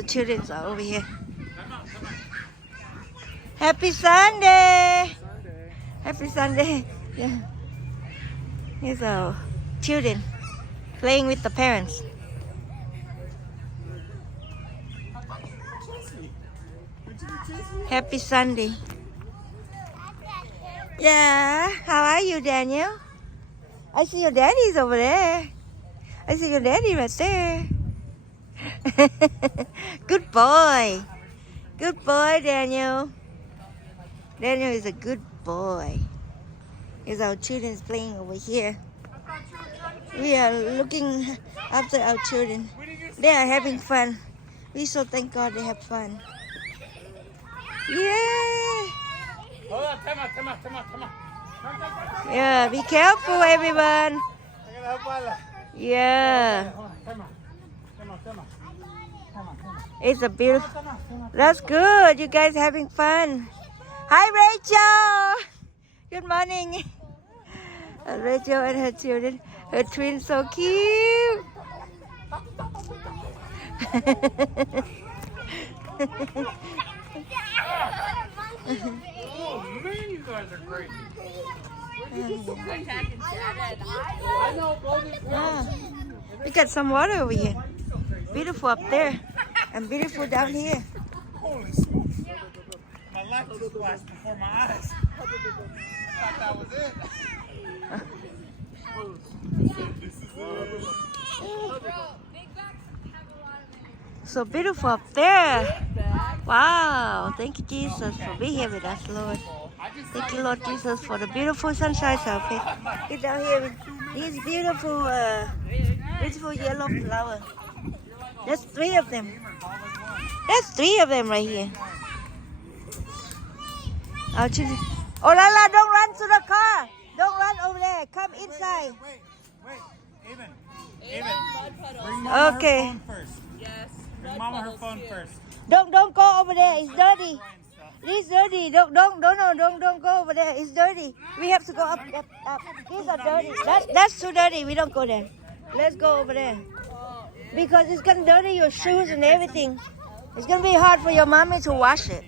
The children are over here. Happy Sunday! Happy Sunday! Yeah. Here's our children playing with the parents. Happy Sunday. Yeah, how are you, Daniel? I see your daddy's over there. I see your daddy right there. Good boy. Good boy, Daniel. Daniel is a good boy. Here's our children playing over here. We are looking after our children. They are having fun. We so thank God they have fun. Yeah. Yeah, be careful, everyone. Yeah. It's a beautiful. That's good. You guys having fun. Hi, Rachel. Good morning. Rachel and her children. Her twins so cute. Oh man, you guys are great. We got some water over here. Beautiful up there and beautiful down here. Holy smokes. My life just flashed before my eyes. Thought that was it. This is it. So beautiful up there. Wow. Thank you, Jesus, for being here with us, Lord. Thank you, Lord Jesus, for the beautiful sunshine surface. Get down here with these beautiful, beautiful yellow flowers. There's 3 of them. There's 3 of them right here. Our children. Oh, Lala, don't run to the car. Don't run over there. Come inside. Wait. Aven. Bring Mama Okay. her phone first. Yes. Bring Mama her phone first. Don't go over there. It's dirty. It's dirty. Don't go over there. It's dirty. We have to go up. These are dirty. That's too dirty. We don't go there. Let's go over there. Because it's gonna dirty your shoes and everything. It's gonna be hard for your mommy to wash it.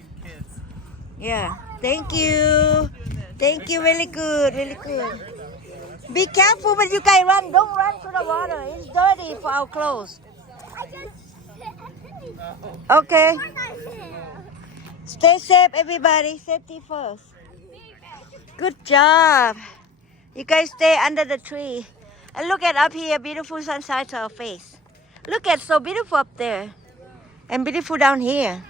Yeah. Thank you. Thank you. Really good. Really good. Be careful when you guys run. Don't run to the water. It's dirty for our clothes. Okay. Stay safe, everybody. Safety first. Good job. You guys stay under the tree. And look at up here, beautiful sunshine to our face. Look at so beautiful up there. And beautiful down here.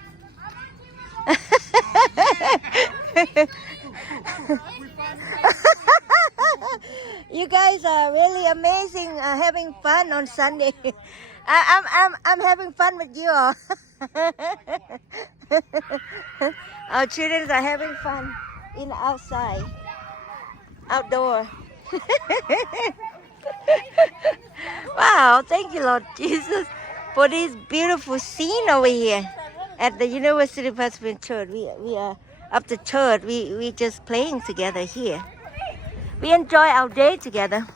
You guys are really amazing, having fun on Sunday. I'm having fun with you all. Our children are having fun outside, outdoor. Wow, thank you, Lord Jesus, for this beautiful scene over here at the University Presbyterian Church. We are up the church. We just playing together here. We enjoy our day together.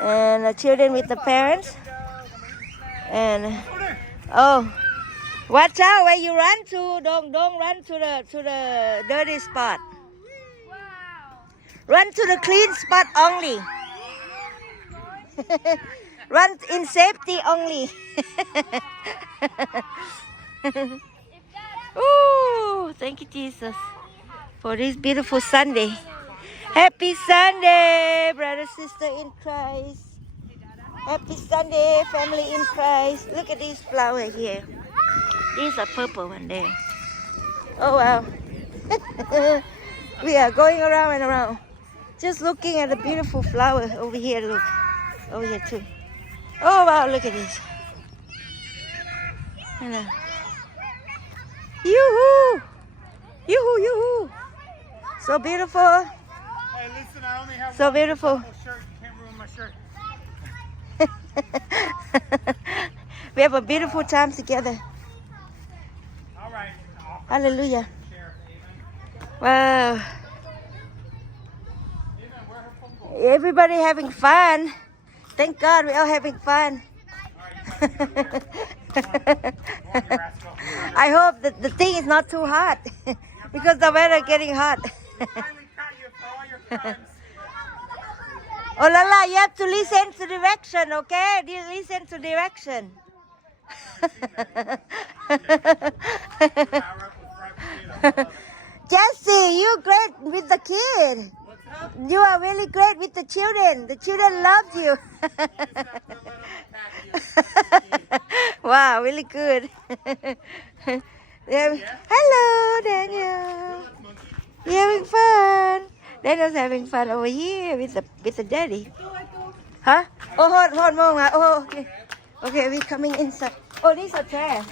And the children with the parents. And oh, watch out where you run to. Don't run to the dirty spot. Run to the clean spot only. Run in safety only. Ooh, thank you, Jesus, for this beautiful Sunday. Happy Sunday, brother, sister in Christ. Happy Sunday, family in Christ. Look at these flowers here. These are purple one there. Oh, wow. We are going around and around. Just looking at the beautiful flower over here. Look. Over here too. Oh, wow. Look at this. Yoo-hoo. Yoo-hoo, yoo-hoo. So beautiful. Hey, listen, I only have so beautiful. Shirt. You can't ruin my shirt. We have a beautiful time together. All right. Hallelujah. Wow. Everybody having fun. Thank God we're all having fun. I hope that the thing is not too hot because the weather getting hot. Oh la la, you have to listen to direction, okay? Listen to direction. Jesse, you great with the kid. You are really great with the children. The children love you. Wow, really good. Hello, Daniel. You having fun? Daniel's having fun over here with the daddy. Huh? Oh, hold, oh, okay. Okay, we coming inside. Oh, these are trash.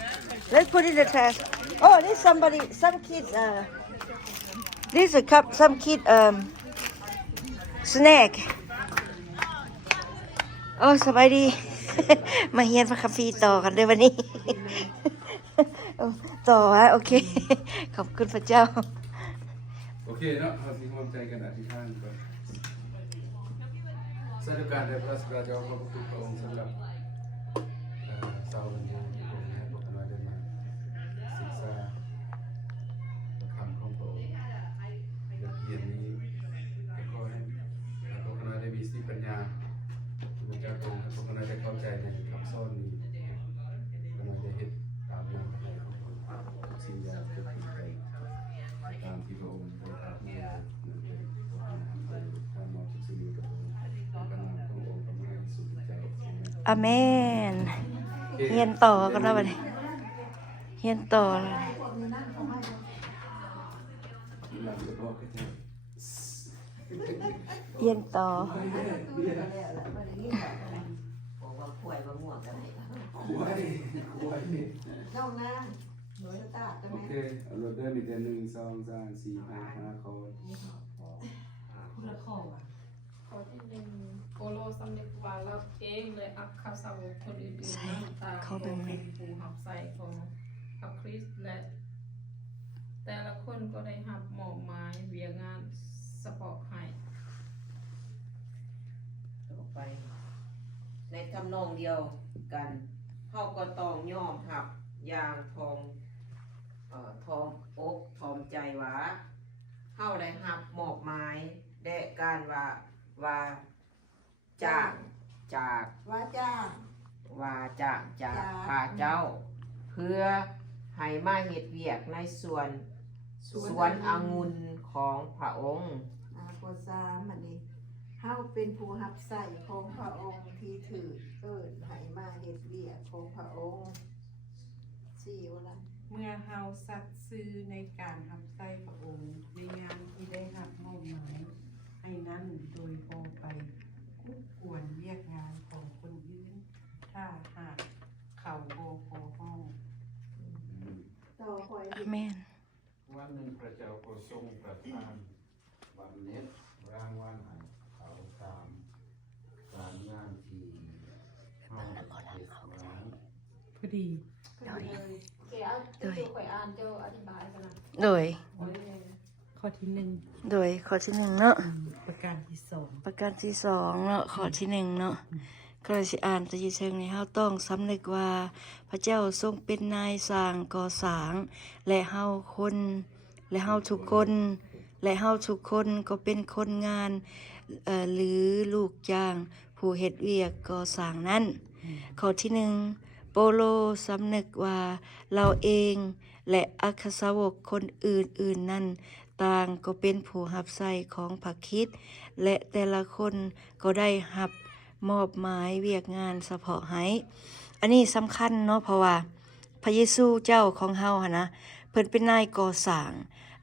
Let's put in the trash. Oh, this some kids. These are some kid snack. โอ้สบายดี มาเฮียนพระคัมภีร์ต่อกันเลยวันนี้ ต่อฮะโอเค ขอบคุณพระเจ้า โอเคเนาะเราที่ร่วมใจกันอธิษฐานก่อนสาธุการแด่พระสัมมาสัมพุทธพระองค์สำหรับสาววันนี้ที่ผมให้พวกเราได้มาศึกษาคำของพระองค์บทเรียนนี้ขอให้พวกเราได้มีสติปัญญาพระเจ้าทรงให้พวกเราได้เข้าใจในคำสอนนี้พวกเราได้เห็นตามนั้นสิ่งอย่างเกิดขึ้นไปตามที่พระองค์ได้ตรัสไว้ทำมาทุกสิ่งกับพระองค์กำลังของพระองค์กำลังสุดใจ อาเมนเฮียนต่อกันแล้ววันนี้เฮียนต่อแล้วเฮียนต่อ โอเคเอารถเดินมีแต่1 2 3 4 5 คน ขอที่หนึ่งโปโลสำนึกว่าเราเองเลยอักขสาวกคนอื่นๆนั้นตามเป็นผู้หับใส่ของพระคริสต์และแต่ละคนก็ได้หับหมอบหมายเวียงานเฉพาะให้ ต่อไปในทำนองเดียวกันเขาก็ต้องยอมหับอย่างทองอกทอมใจว่าเขาได้หับหมอบหมายและการว่าจ้างจาก ว่าจ้าง ว่าจ้างจากข้าเจ้า เพื่อให้มาเฮ็ดเวียกในสวนองุ่นของพระองค์ ข้อ3อันนี้เฮาเป็นผู้รับใช้ของพระองค์ที่ถือเอิ้นให้มาเฮ็ดเวียกของพระองค์4ว่าล่ะ เมื่อเฮาสัตย์ซื่อในการรับใช้พระองค์ในงานที่ได้รับมอบหมายให้นั้นโดยบ่ไปคุกควรเรียกงานของคนอื่นถ้าหากเขาบ่ขอห้อง ต่อคอย อาเมน วันหนึ่งพระเจ้าก็ทรงประทานวันเน็ตรางวัลให้เขาตามการงานที่เฮาได้เฮ็ดไว้ พอดี เจ้าข่อยอ่านเจ้าอธิบายกันนะ โดย ข้อที่หนึ่ง โดยข้อที่หนึ่งเนาะ ประการที่สอง ประการที่2เนาะข้อที่1เนาะก็สิอ่านแตะอยู่เชิงในเฮาต้องสำนึกว่าพระเจ้าทรงเป็นนายสร้างก่อสร้างและเฮาทุกคนก็เป็นคนงานหรือลูกจ้างผู้เฮ็ดเวียกก่อสร้างนั้นข้อที่1โปโลสำนึกว่าเราเองและอัครสาวกคนอื่นๆนั้นต่างก็เป็นผู้รับใช้ของพระคริสต์และแต่ละคนก็ได้รับมอบหมายเวียกงานเฉพาะให้อันนี้สำคัญเนาะเพราะว่าพระเยซูเจ้าของเฮาหั่นนะเพิ่นเป็นนายก่อสร้าง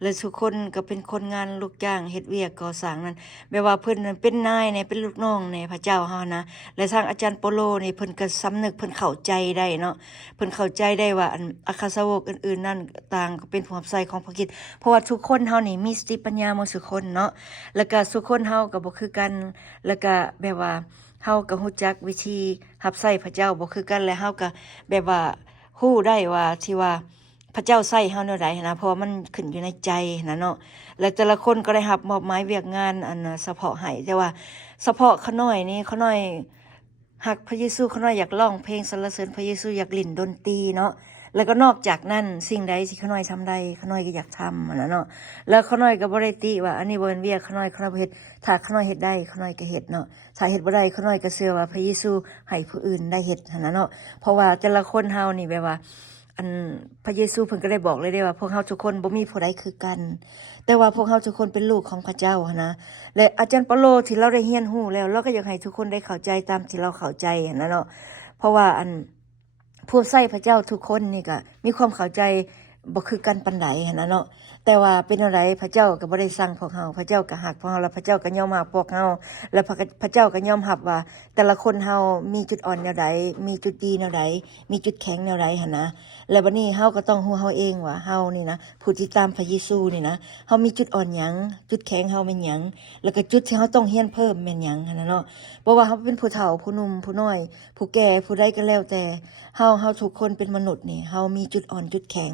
และทุกคนก็เป็นคนงานลูกจ้างเฮ็ดเวียกก่อสร้างนั้นแม้ว่าเพิ่นนั้นเป็นนายเนี่ยเป็นลูกน้องในพระเจ้าเฮานะและทางอาจารย์โปโลนี่เพิ่นก็สำนึกเพิ่นเข้าใจได้เนาะเพิ่นเข้าใจได้ว่าอัครสาวกอื่นๆนั่นต่างก็เป็นผู้รับใช้ของพระคริสต์เพราะว่าทุกคนเฮานี่มีสติปัญญาหมดทุกคนเนาะแล้วก็ทุกคนเฮาก็บ่คือกันแล้วก็แบบว่าเฮาก็ฮู้จักวิธีรับใช้พระเจ้าบ่คือกันและเฮาก็แบบว่าฮู้ได้ว่าที่ว่าพระเจ้าใส่เฮาแนวใดนะเพราะว่ามันขึ้นอยู่ในใจนะเนาะและแต่ละคนก็ได้รับมอบหมายเวียกงานอันเฉพาะให้แต่ว่าเฉพาะขาน้อยนี่ขาน้อย หักพระเยซูเขาน้อยอยากร้องเพลงสรรเสริญพระเยซูอยากเล่นดนตรีเนาะแล้วก็นอกจากนั้นสิ่งใดที่เขาน้อยทำได้เขาน้อยก็อยากทำนะเนาะแล้วเขาน้อยก็บ่ได้ติว่าอันนี้บ่เป็นเวียกเขาน้อยบ่เฮ็ดถ้าเขาน้อยเฮ็ดได้เขาน้อยก็เฮ็ดเนาะถ้าเฮ็ดบ่ได้เขาน้อยก็เชื่อว่าพระเยซูให้ผู้อื่นได้เฮ็ดหั้นนะเนาะเพราะว่าแต่ละคนเฮานี่แบบว่าอันพระเยซูเพิ่นก็ได้บอกเลยได้ว่าพวกเฮาทุกคนบ่มีผู้ใดคือกัน แต่ว่าพวกเฮาทุกคนเป็นลูกของพระเจ้าหั้นนะและอาจารย์เปาโลที่เราได้เรียนรู้แล้วเราก็อยากให้ทุกคนได้เข้าใจตามที่เราเข้าใจหั้นนะเนาะเพราะว่าอันผู้ใส่พระเจ้าทุกคนนี่ก็มีความเข้าใจบ่คือกันปานใดหั้นนะเนาะแต่ว่าเป็นอะไรพระเจ้าก็บ่ได้สั่งพวกเฮาพระเจ้าก็ฮักพวกเฮาแล้วพระเจ้าก็ยอมรับพวกเฮาแล้วพระเจ้าก็ยอมรับว่า แต่ละคนเฮามีจุดอ่อนแนวใดมีจุดดีแนวใดมีจุดแข็งแนวใดหั่นนะแล้วบัดนี้เฮาก็ต้องรู้เฮาเองว่าเฮานี่นะผู้ที่ตามพระเยซูนี่นะเฮามีจุดอ่อนหยังจุดแข็งเฮาแม่นหยังแล้วก็จุดที่เฮาต้องเรียนเพิ่มแม่นหยังหั่นน่ะเนาะบ่ว่าเฮาเป็นผู้เฒ่าผู้หนุ่มผู้น้อยผู้แก่ผู้ใดก็แล้วแต่เฮาทุกคนเป็นมนุษย์นี่เฮามีจุดอ่อนจุดแข็ง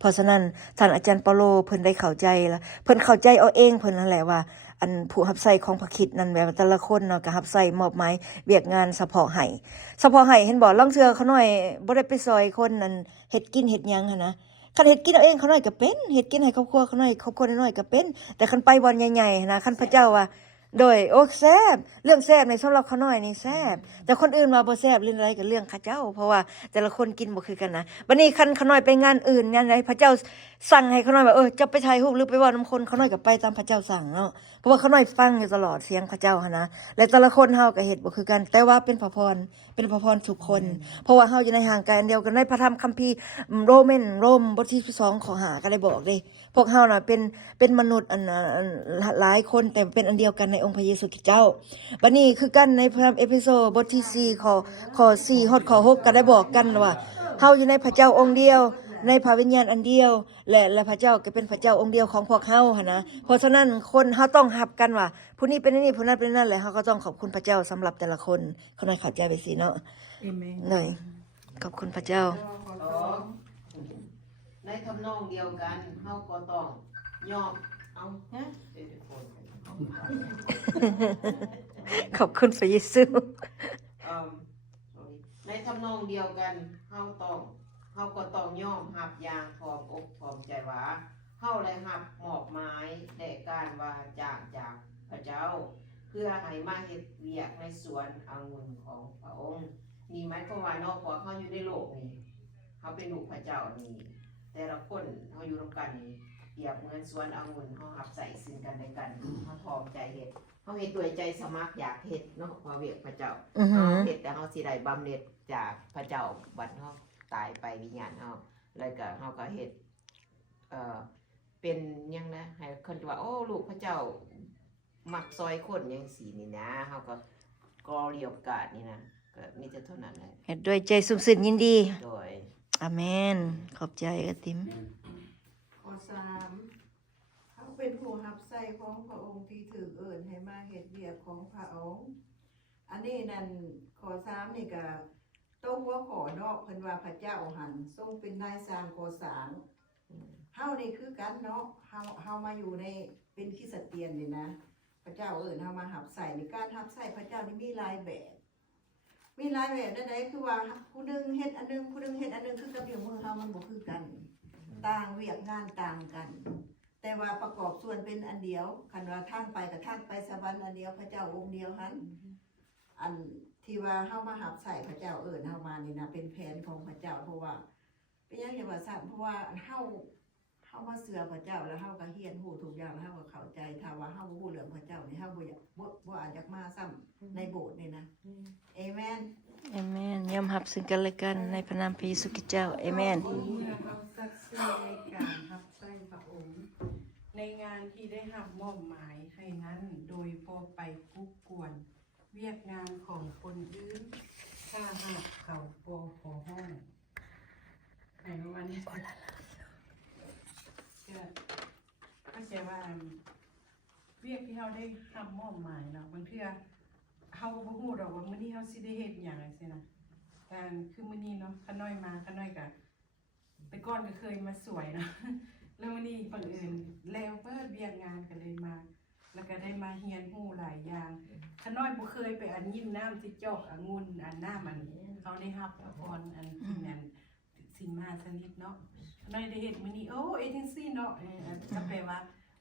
เพราะฉะนั้นท่านอาจารย์เปาโลเพิ่นได้เข้าใจแล้วเพิ่นเข้าใจเอาเองเพิ่นนั่นแหละว่าอันผู้รับใช้ของพระคริสต์นั่นแบบแต่ละคนเนาะก็รับใช้มอบหมายเวียกงานเฉพาะให้เห็นบ่ลางเทื่อเขาน้อยบ่ได้ไปซอยคนนั่นเฮ็ดกินเฮ็ดหยังหั่นนะคันเฮ็ดกินเอาเองเขาน้อยก็เป็นเฮ็ดกินให้ครอบครัวเขาน้อยครอบครัวน้อยๆก็เป็นแต่คันไปบ่อนใหญ่ๆหั่นนะคันพระเจ้าว่าโดยโอ้แซ่บเรื่องแซ่บในสำหรับเขาน้อยนี่แซ่บแต่คนอื่นมาบ่แซ่บเรื่องอะไรก็เรื่องเขาเจ้าเพราะว่าแต่ละคนกินบ่คือกันนะบัดนี้คันเขาน้อยไปงานอื่นงานใดพระเจ้าสั่งให้เขาน้อยว่าจะไปถ่ายรูปหรือไปเว้านำคนเขาน้อยก็ไปตามพระเจ้าสั่งเนาะเพราะว่าเขาน้อยฟังอยู่ตลอดเสียงพระเจ้าหั่นนะและแต่ละคนเฮาก็เฮ็ดบ่คือกันแต่ว่าเป็นพระพรทุกคน เพราะว่าเฮาอยู่ในห่างไกลอันเดียวกันในพระธรรมคัมภีร์โรมบทที่2ข้อ5ก็ได้บอกเด้พวกเฮาน่ะเป็นมนุษย์อันหลายคนแต่เป็นอันเดียวกันในองค์พระเยซูคริสต์เจ้าบัดนี้คือกันในพระธรรมเอเฟโซบทที่4ข้อ4ฮอดข้อ6ก็ได้บอกกันว่าเฮาอยู่ในพระเจ้าองค์เดียวในพระวิญญาณอันเดียวและพระเจ้าก็เป็นพระเจ้าองค์เดียวของพวกเฮาหั่นนะเพราะฉะนั้นคนเฮาต้องรับกันว่าผู้นี้เป็นนี่ผู้นั้นเป็นนั่นแหละเฮาก็ต้องขอบคุณพระเจ้าสำหรับแต่ละคนเขาน่อยเข้าใจไปสิเนาะ เอเมน หน่อยขอบคุณพระเจ้า ในทำนองเดียวกันเฮาก็ต้องยอมเอาฮะ ขอบคุณพระเยซู ในทำนองเดียวกันเฮาก็ต้องยอมรับอย่างพร้อมอกพร้อมใจว่าเฮาได้รับมอบหมายได้การว่าจากพระเจ้าเพื่อให้มาเฮ็ดเวียกในสวนองุ่นของพระองค์นี่หมายความว่านอกจากเฮาอยู่ในโลกนี้เฮาเป็นลูกพระเจ้านี่แต่ละคนเฮาอยู่ร่วมกันนี่เปรียบเหมือนสวนองุ่นเฮารับใส่ซึ่งกันและกันเฮาพร้อมใจเฮ็ดเฮาเฮ็ดด้วยใจสมัครอยากเฮ็ดเนาะว่าเวียกพระเจ้า อือหื เฮา อ เฮ็ดแต่เฮาสิได้บำเหน็จจากพระเจ้าวันเฮาตายไปวิญญาณเฮาแล้วก็เฮาก็เฮ็ดเป็นหยังนะให้คนจะว่าโอ้ลูกพระเจ้ามักซอยคนจังซี่นี่นะเฮาก็กอเรียกกาสนี่นะก็มีแต่เท่านั้นแหละ เฮ็ดด้วยใจสุ่มสื่นยินดี โดย อาเมน ขอบใจกระติม ข้อ3เขาเป็นผู้รับใช้ของพระองค์ที่ถือเอิ้นให้มาเฮ็ดเวียกของพระองค์อันนี้นั่นข้อ3นี่ก็ต้องหัวข้อนอกเพิ่นว่าพระเจ้าหันทรงเป็นนายสร้างก่อสร้างเฮานี่คือกันเนาะเฮามาอยู่ในเป็นคริสเตียนนี่นะพระเจ้าเอิ้นเฮามารับใช้ในการรับใช้พระเจ้านี่มีหลายแบบนั่นใดคือว่าผู้หนึงเฮ็ดอันนึงผู้หนึงเฮ็ดอันนึงคือกับอยู่มือเฮามันบ่คือกันต่างเวียกงานต่างกัน แต่ว่าประกอบส่วนเป็นอันเดียวคันว่าทางไปกับทางไปสวรรค์อันเดียวพระเจ้าองค์เดียวหันอันที่ว่าเฮามารับใช้พระเจ้าเอิ้นเฮามานี่นะเป็นแผนของพระเจ้าเพราะว่าเป็นหยังว่าซั่นเพราะว่าเฮามาเชื่อพระเจ้าแล้วเฮาก็เรียนรู้ทุกอย่างแล้วเฮาก็เข้าใจถ้าว่าเฮาบ่รู้เรื่องพระเจ้านี่เฮาบ่อยากบ่อาจจะมาซ้ำในโบสถ์นี่นะเอเมน อาเมนยอมรับซึ่งกันและกันในพระนามพระเยซูคริสต์เจ้าอาเมน เพื่อเฮาสัตย์ซื่อในการรับใช้พระองค์ในงานที่ได้รับมอบหมายให้นั้นโดยบ่ไปกุกกวนเวียกงานของคนอื่นถ้าหากเขาบ่ขอห้องให้วันนี้เข้าใจว่าเวียกที่เฮาได้รับมอบหมายเนาะบางเทื่อเฮาบ่ฮู้ดอกว่ามื้อนี้เฮาสิได้เฮ็ดหยังจังซี่นะแต่คือมื้อนี้เนาะขาน้อยมาขาน้อยก็แต่ก่อนก็เคยมาสวยเนาะแล้วมื้อนี้บังเอิญแล้วเปิดเวียกงานก็เลยมา แล้วก็ได้มาเรียนรู้หลายอย่างขน้อยบ่เคยไปอันยิ้มน้ำสิจอกองุ่นอันหน้ามันเขาได้รับพรอันที่นั่นสิมาสนิทเนาะขน้อยได้เฮ็ดมื้อนี้โอ้เอจังซี่เนาะก็แปลว่า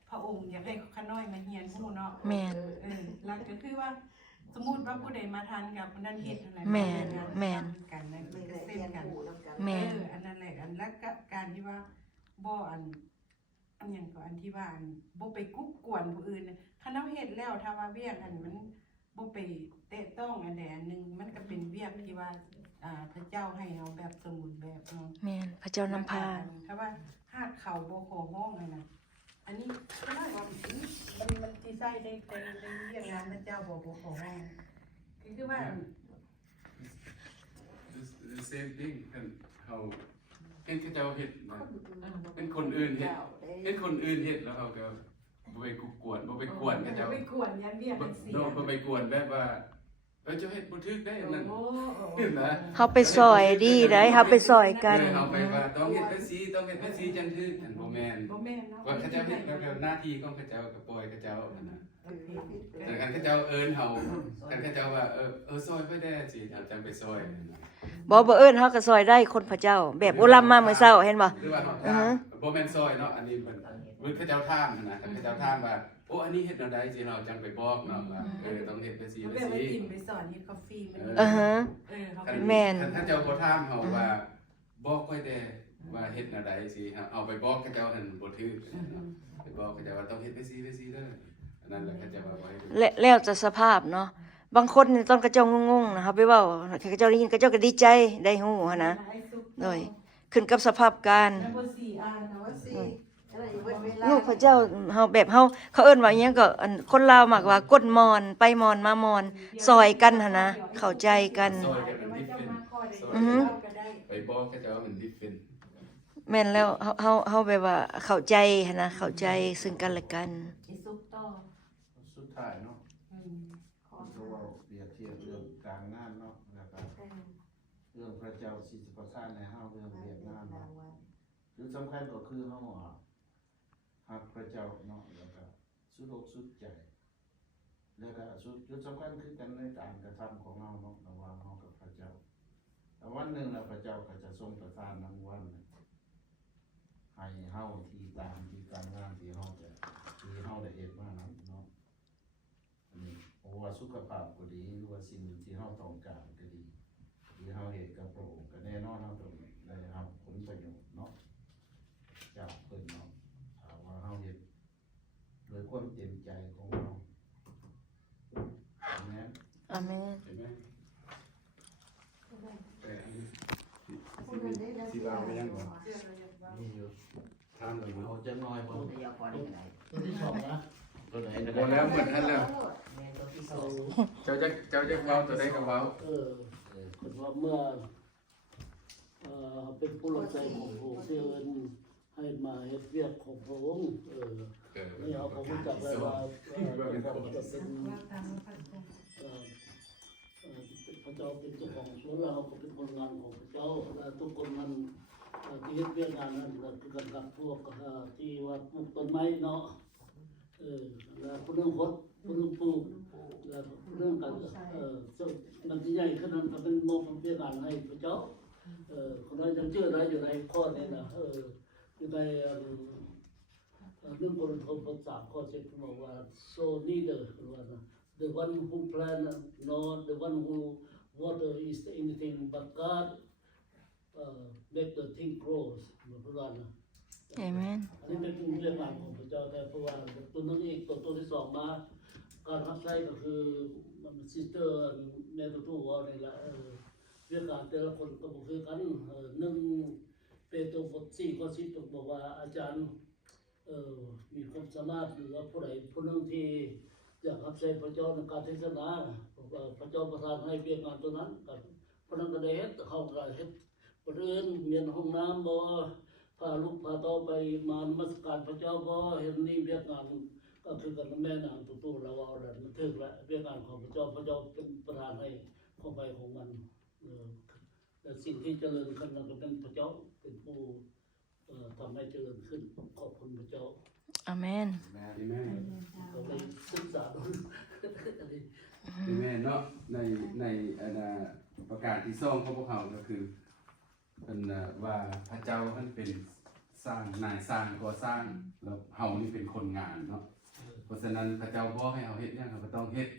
พระองค์อยากให้ขน้อยมาเรียนรู้เนาะ แม่น หลักก็คือว่าสมมุติว่าผู้ใดมาทานกับคนนั้นเฮ็ดอะไร แม่นแม่น กันนะ ไม่ ก็ ได้ เส้ เรีย น น กัน รู้นำกัน แม่น อันนั้นแหละอันแล้วก็การที่ว่าบ่อันหยังก็อันที่ว่าอันบ่ไปกุ๊กกวนผู้อื่นน่ะคันเราเฮ็ดแล้วถ้าว่าเวียกอันมันบ่ไปแตะต้องอันใดอันหนึงมันก็เป็นเวียกที่ว่าพระเจ้าให้เราแบบสมบูรณ์แบบเนาะ แม่นพระเจ้านำพา ถ้าว่าหากเขาบ่ขอห้องเลยนะอันนี้ก็ได้ว่ามันสิใช้ได้เรียกงานพระเจ้าบ่ขอห้องคือว่า the same thing กันเฮาเห็นเขาเจ้าเฮ็ดนะเป็นคนอื่นเฮ็ดเห็นคนอื่นเฮ็ดแล้วเขาก็บ่ไปกวนบ่ไปกวนเขาเจ้า ไปกวนยันเรียกกันเสีย บ่ไปกวนแบบว่าเจ้าเฮ็ดบ่ถูกได้นั่น โอ้ นี่นะ เฮาไปซอยดีได้เฮาไปซอยกัน เฮาไปว่าต้องเฮ็ดจังซี่ต้องเฮ็ดจังซี่จังคืออันบ่แม่น บ่แม่นเนาะ ว่าเขาเจ้าเฮ็ดแล้วก็หน้าที่ของเขาเจ้าก็ปล่อยเขาเจ้านั่นน่ะแต่คันเขาเจ้าเอิ้นเฮาคันเขาเจ้าว่าซอยไปได้สิเฮาจังไปซอย บ่เอิ้นเฮาก็ซอยได้คนพระเจ้า แบบอุลัมมามื้อเช้าเห็นบ่ หรือว่าเฮาบ่แม่นซอยเนาะอันนี้เพิ่นเขาเจ้าถามนะเขาเจ้าถามว่าโอ้อันนี้เฮ็ดแนวใดสิเฮาจังไปบอกเนาะว่าต้องเฮ็ดไปสิ มัน ไป แบบว่า สิ กินไปสอนเฮ็ดกาแฟมัน ฮะ เขา คั เป็น แม่น คันเจ้าบ่ถามเฮาว่าบอกไว้แด่ว่าเฮ็ดแนวใดสิเอาไปบอกเขาเจ้าหั่นบ่ถูกไปบอกเขาเจ้าว่าต้องเฮ็ดไปสิเด้ออันนั้นแหละเขาเจ้าว่าไว้ แล้วแต่สภาพเนาะบางคนนี่ตอนกระเจ้างงๆนะครับไปเว้ากระเจ้าได้ยินกระเจ้าก็ดีใจได้ฮู้หั่นนะโดยขึ้นกับสภาพการ แล้วบ่สี่อ่านนะว่า อะไรอยู่เวลา ลูกพระเจ้าเฮาแบบเฮาเขาเอิ้นว่าอิหยังก็อันคนลาวมักว่าก้นมอนไปมอนมามอนซอยกันหั่นนะเข้าใจกัน ซอยกันเป็นดิฟเฟนไปบอกเขาเจ้าเป็นดิฟเฟน แม่นแล้วเฮาแบบว่าเข้าใจหั่นนะเข้าใจซึ่งกันและกัน อีสุกต่อ สุดท้ายเนาะ ขอ เพราะว่าเปรียบเทียบเรื่องการงานเนาะแล้วก็เรื่องพระเจ้าสิทธิประทานในเฮาเรื่องเรียกงานเนาะคือสำคัญก็คือเฮาฮักพระเจ้าเนาะแล้วก็สุดอกสุดใจแล้วก็จุดสำคัญคือกันในการกระทำของเฮาเนาะระหว่างเฮากับพระเจ้าแต่วันหนึ่งนะพระเจ้าก็จะทรงประทานรางวัลให้เฮาที่ตามที่การงานที่เฮาได้เฮ็ดมานั้นเนาะอันนี้เพราะว่าสุขภาพก็ดีหรือว่าสิ่งที่เฮาต้องการก็ดีที่เฮาเฮ็ดกับพระองค์ก็แน่นอนเฮาต้องได้รับผลประโยชน์เนาะจากเพิ่นเนาะถ้าว่าเฮาเฮ็ดโดยความเต็มใจของเราอาเมน อาเมน เห็นไหมแต่อันนี้ที่ว่าไปยังบ่มีอยู่ถามเลยเนาะ เอาจะน้อยบ่ เดียวก่อนก็ได้ ตัวที่สองนะตัวไหน บ่แล้วเหมือนกันแล้ว แม่นตัวที่สอง เจ้าจะเว้าตัวใดก็เว้า คนว่าเมื่อเป็นผู้รับใช้ของพระองค์ที่เอิ้นให้มาเฮ็ดเวียกของพระองค์นี่เอาผมรู้จักไว้ว่าผมจะเป็นพระเจ้าเป็นเจ้าของสวนเราก็เป็นคนงานของพระเจ้าและทุกคนมันที่เฮ็ดเวียกงานนั้นก็คือกันกับพวกที่ว่าปลูกต้นไม้เนาะแล้วผู้นึงหดผู้นึงปลูกแล้วเรื่องกันมันที่ใหญ่ขนาดนั้นเป็นโมกเวียกงานให้พระเจ้าคนนั้นยังเชื่อได้อยู่ในข้อนี้นะอยู่ในเรื่องคนทบท3ข้อ7บอกว่า so neither ว่านะ the one who plant nor the one who water is anything but God make the thing grows เหมือนพระว่านะ อาเมน อันนี้เป็นเรื่องงานของพระเจ้าแต่เพราะว่าตัวนึงอีกตัวที่สองมาการรับใช้ก็คือซิสเตอร์แม่ตัวว่านี่แหละเรื่องการแต่ละคนก็บอกคือกัน1เปโตรบท4ข้อ10บอกว่าอาจารย์มีความสามารถหรือว่าผู้ใดผู้นึงที่อยากรับใช้พระเจ้าในการเทศนาบอกว่าพระเจ้าประทานให้เพียงงานตัวนั้นกับพระนักก็ได้เฮ็ดเขาก็เฮ็ดประเด็นเมียนห้องน้ำบ่พาลูกพาเต้าไปมานมัสการพระเจ้าบ่เห็นนี่เวียกงานก็คือกันแม่นางตู้เราเอาแล้วมันถึงแล้วเวียกงานของพระเจ้าเป็นประธานให้ของไปของมันแต่สิ่งที่เจริญขึ้นนั้นก็เป็นพระเจ้าเป็นผู้ทำให้เจริญขึ้นขอบคุณพระเจ้า อาเมน อาเมน ก็ไปศึกษาดูอันนี้ อาเมนเนาะในอันน่ะประกาศที่2ของพวกเขาก็คือเป็นว่าพระเจ้าท่านเป็นสร้างนายสร้างก่อสร้างแล้วเฮานี่เป็นคนงานเนาะเพราะฉะนั้นพระเจ้าบอกให้เฮาเฮ็ดหยังเฮาก็ต้องเฮ็ด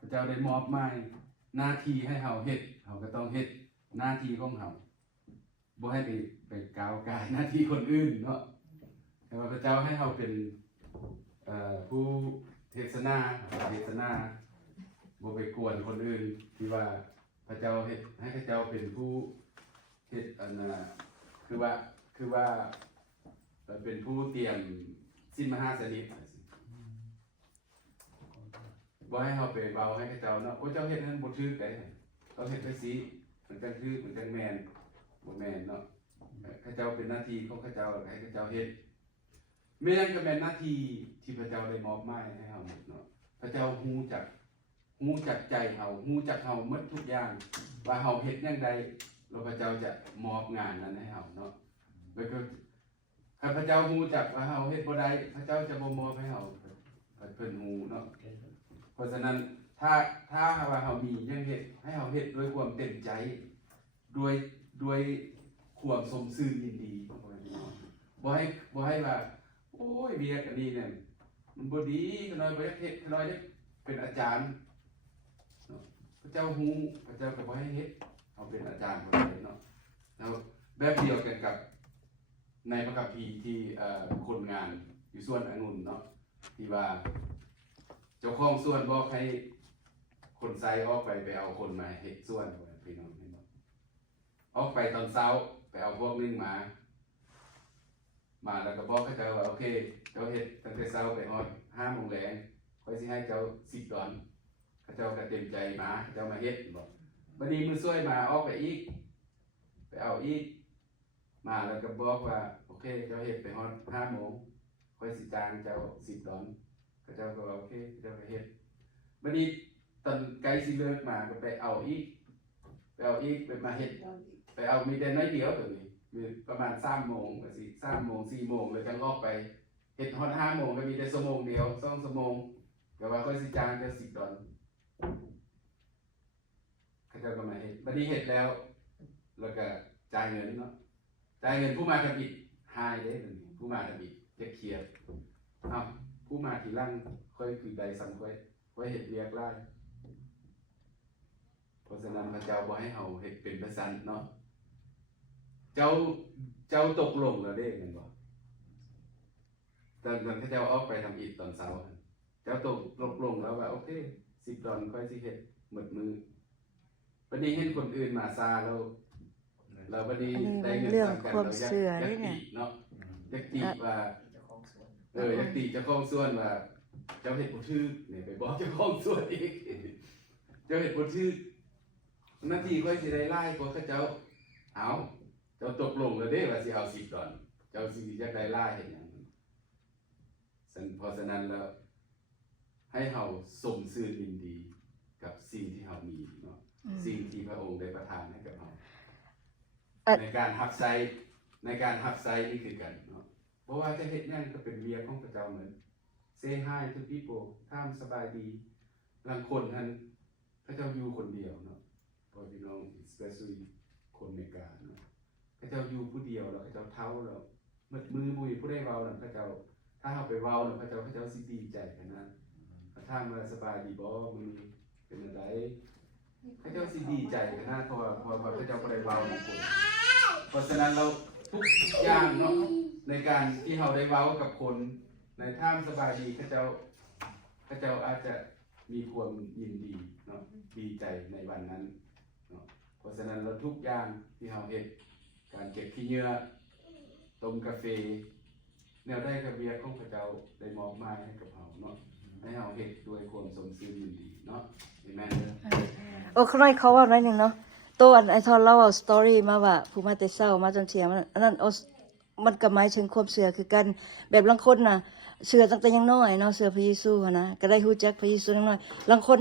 พระเจ้าได้มอบหมายหน้าที่ให้เฮาเฮ็ดเฮาก็ต้องเฮ็ดหน้าที่ของเฮาบ่ให้ไปก้าวก่ายหน้าที่คนอื่นเนาะแต่ว่าพระเจ้าให้เฮาเป็นผู้เทศนาบ่ไปกวนคนอื่นที่ว่าพระเจ้าเฮ็ดให้พระเจ้าเป็นผู้เฮ็ดอันน่ะคือว่าเป็นผู้เตรียมสิ้นมหาสนิทบ่ให้เฮาไปเว้าให้พระเจ้าเนาะโอ้เจ้าเฮ็ดให้มันบ่ถูกได้เขาเฮ็ดไปสิมันจังคือมันจังแม่นบ่แม่นเนาะพระเจ้าเป็นหน้าที่ของพระเจ้าให้พระเจ้าเฮ็ดแม่นก็เป็นหน้าที่ที่พระเจ้าได้มอบหมายให้เฮาเนาะพระเจ้าฮู้จักใจเฮาฮู้จักเฮาหมดทุกอย่างว่าเฮาเฮ็ดจังไดแล้วพระเจ้าจะมอบงานนั้นให้เฮาเนาะแล้วก็ถ้าพระเจ้าฮู้จักว่าเฮาเฮ็ดบ่ได้พระเจ้าจะบ่มอบให้เฮาเพิ่นฮู้เนาะเพราะฉะนั้นถ้าว่าเฮามียังเฮ็ดให้เฮาเฮ็ดด้วยความเต็มใจด้วยความสมซื่อยินดีบ่ให้ว่าโอ้ยเวียกอันนี้เนี่ยมันบ่ดีขน้อยบ่อยากเฮ็ดขน้อยอยากเป็นอาจารย์เนาะพระเจ้าฮู้พระเจ้าก็บ่ให้เฮ็ดเอาเป็นอาจารย์บ่ได้เนาะแล้วแบบเดียวกันกับในพระคัมภีร์ที่คนงานอยู่สวนองุ่นเนาะที่ว่าเจ้าของสวนบอกให้คนไซออกไปเอาคนมาเฮ็ดสวนพี่น้องเห็นบ่ออกไปตอนเช้าไปเอาพวกนึงมาแล้วก็บอกเขาเจ้าว่าโอเคเจ้าเฮ็ดตั้งแต่เช้าไปฮอด5 โมงแลงค่อยสิให้เจ้า10 ดอนเขาเจ้าก็เต็มใจมาเจ้ามาเฮ็ดบอกบัดนี้มื้อช่วยมาออกไปอีกไปเอาอีกมาแล้วก็บอกว่าโอเคเจ้าเฮ็ดไปฮอด5 โมงค่อยสิจ้างเจ้า10 ดอนเขาเจ้าก็ว่าโอเคเจ้าก็เฮ็ดบัดนี้ตอนไกลสิเลิกมาก็ไปเอาอีกไปมาเฮ็ดไปเอามีแต่น้อยเดียวตัวนี้มีประมาณ3 โมงก็สิ3 โมง4 โมงแล้วจังออกไปเฮ็ดฮอด5 โมงก็มีแต่ชั่วโมงเดียว2 ชั่วโมงก็ว่าค่อยสิจ้างเจ้า10 ดอนเขาเจ้าก็มาเฮ็ดบัดนี้เฮ็ดแล้วก็จ่ายเงินเนาะจ่ายเงินผู้มาทำผิดหายเด้บัดนี้ผู้มาทำผิดจะเครียดผู้มาทีหลังค่อยคือใดซ้ำค่อยเฮ็ดเรียกหลายเพราะฉะนั้นพระเจ้าบ่ให้เฮาเฮ็ดเป็นประสันเนาะเจ้าตกลงแล้วเด้แม่นบ่ตอนที่เจ้าออกไปทำอิฐตอนเช้าเจ้าตกลงแล้วว่าโอเค10 ดอนค่อยสิเฮ็ดหมดมือบัดนี้เห็นคนอื่นมาซาแล้วบัดนี้ได้เงินสำคัญเราอยากติเนาะอยากติว่าอยากติเจ้าของสวนว่าเจ้าเฮ็ดบ่ถูกนี่ไปบอกเจ้าของสวนอีกเจ้าเฮ็ดบ่ถูกหน้าที่ค่อยสิได้หลายกว่าเขาเจ้าเอาเจ้าตกลงแล้วเด้ว่าสิเอา10 ดอนเจ้าสิอยากได้หลายเฮ็ดหยังเพราะฉะนั้นแล้วให้เฮาสมซื่อยินดีกับสิ่งที่เฮามีเนาะสิ่งที่พระองค์ได้ประทานให้กับเฮาในการรับใช้นี่คือกันเนาะเพราะว่าจะเฮ็ดหยังก็เป็นเวียของพระเจ้าเหมือน say hi to people ถามสบายดีบางคนท่านพระเจ้าอยู่คนเดียวเนาะพอพี่น้อง especially คนในการเนาะพระเจ้าอยู่ผู้เดียวแล้วพระเจ้าเท่าแล้วมือบุยผู้ได้เว้านั่นพระเจ้าถ้าเฮาไปเว้าแล้วพระเจ้าสิดีใจขนาดนั้นถ้ามาสบายดีบ่มื้อนี้เป็นจังไดพระเจ้าสิดีใจขนาดเพราะว่าพระเจ้าบ่ได้เว้านํคนเพราะฉะนั้นเราทุกอย่างเนาะในการที่เฮาได้เว้ากับคนในท่ามสบายดีพระเจ้าอาจจะมีความยินดีเนาะดีใจในวันนั้นเนาะเพราะฉะนั้นเราทุกอย่างที่เฮาเฮ็ดการเก็บขี้เหงื่อต้มกาแฟแนวได้กับเบียร์ของพระเจ้าได้มอบหมายให้กับเฮาเนาะให้เฮาเฮ็ดด้วยความสมซื่อยินดีเนาะเห็นมั้ยข้างในเขาว่าหน่อยนึงเนาะตัวไอ้ทอนเล่าเอาสตอรี่มาว่าผู้มาแต่เช้ามาจนเที่ยงอันนั้นมันก็หมายถึงความเชื่อคือกันแบบบางคนน่ะเชื่อตั้งแต่ยังน้อยเนาะเชื่อพระเยซูนะก็ได้รู้จักพระเยซูยังน้อยบางคน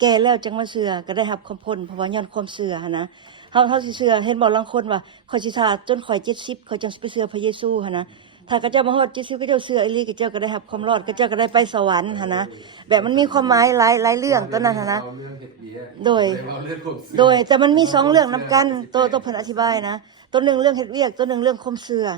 แก่แล้วจังมาเชื่อก็ได้รับความพ้นเพราะว่าย้อนความเชื่อนะเฮาสิเชื่อเห็นบ่บางคนว่าข่อยสิท่าจนข่อย70ข่อยจังสิไปเชื่อพระเยซูนะ ถ้าเขาเจ้ามาฮอดจิตซื่อเขาเจ้าเชื่ออีหลีเขาเจ้าก็ได้รับความรอดเขาเจ้าก็ได้ไปสวรรค์หั่นนะแบบมันมีความหมายหลายเรื่องตัวนั้นหั่นนะ เอาเรื่องเฮ็ดเบียร์ โดย เอาเรื่องข่มขืน โดยแต่มันมี2เรื่องนํกันตัวเพิ่นอธิบายนะตัวหนึงเรื่องเฮ็ดเวียกตัวหนึงเรื่องความเชื่อ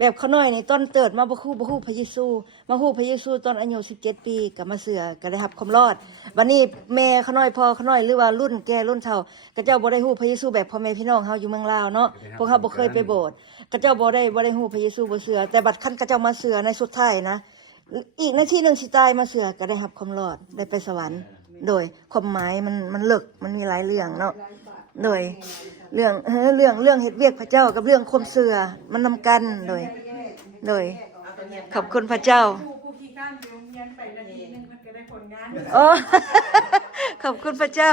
แบบเขาน้อยนี่ตอนเติดมาบ่ฮู้พระเยซูมาฮู้พระเยซูตอนอายุ17 ปีก็มาเชื่อก็ได้รับความรอดบัดนี้แม่เขาน้อยพ่อเขาน้อยหรือว่ารุ่นแก่รุ่นเฒ่าก็เจ้าบ่ได้ฮู้พระเยซูแบบพ่อแม่พี่น้องเฮาอยู่เมืองลาวเนาะพวกเฮาบ่เคยไปโบสถ์ก็เจ้าบ่ได้ฮู้พระเยซูบ่เชื่อแต่บัดคันก็เจ้ามาเชื่อในสุดท้ายนะอีกนาทีหนึงสิตายมาเชื่อก็ได้รับความรอดได้ไปสวรรค์โดยความหมายมันลึกมันมีหลายเรื่องเนาะโดยเรื่องเฮ็ดเวียกพระเจ้ากับเรื่องความเชื่อมันนำกันโดยขอบคุณพระเจ้า ผู้ขี้ข้านอยู่โรงเรียนไปนาทีนึงมันก็ได้ผลงาน โอ้ ขอบคุณพระเจ้า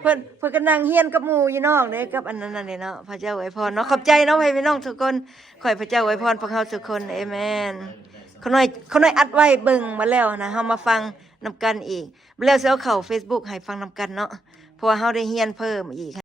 เพิ่นก็นั่งเฮียนกับหมู่อยู่นอกเด้กับอันนั้นน่ะเนาะพระเจ้าอวยพรเนาะขอบใจเนาะให้พี่น้องทุกคนขอให้พระเจ้าอวยพรพวกเฮาทุกคนอาเมนเขาน้อยอัดไว้เบิ่งมาแล้วนะเฮามาฟังนำกันอีกแล้วสิเอาเข้า Facebook ให้ฟังนำกันเนาะเพราะว่าเฮาได้เฮียนเพิ่มอีก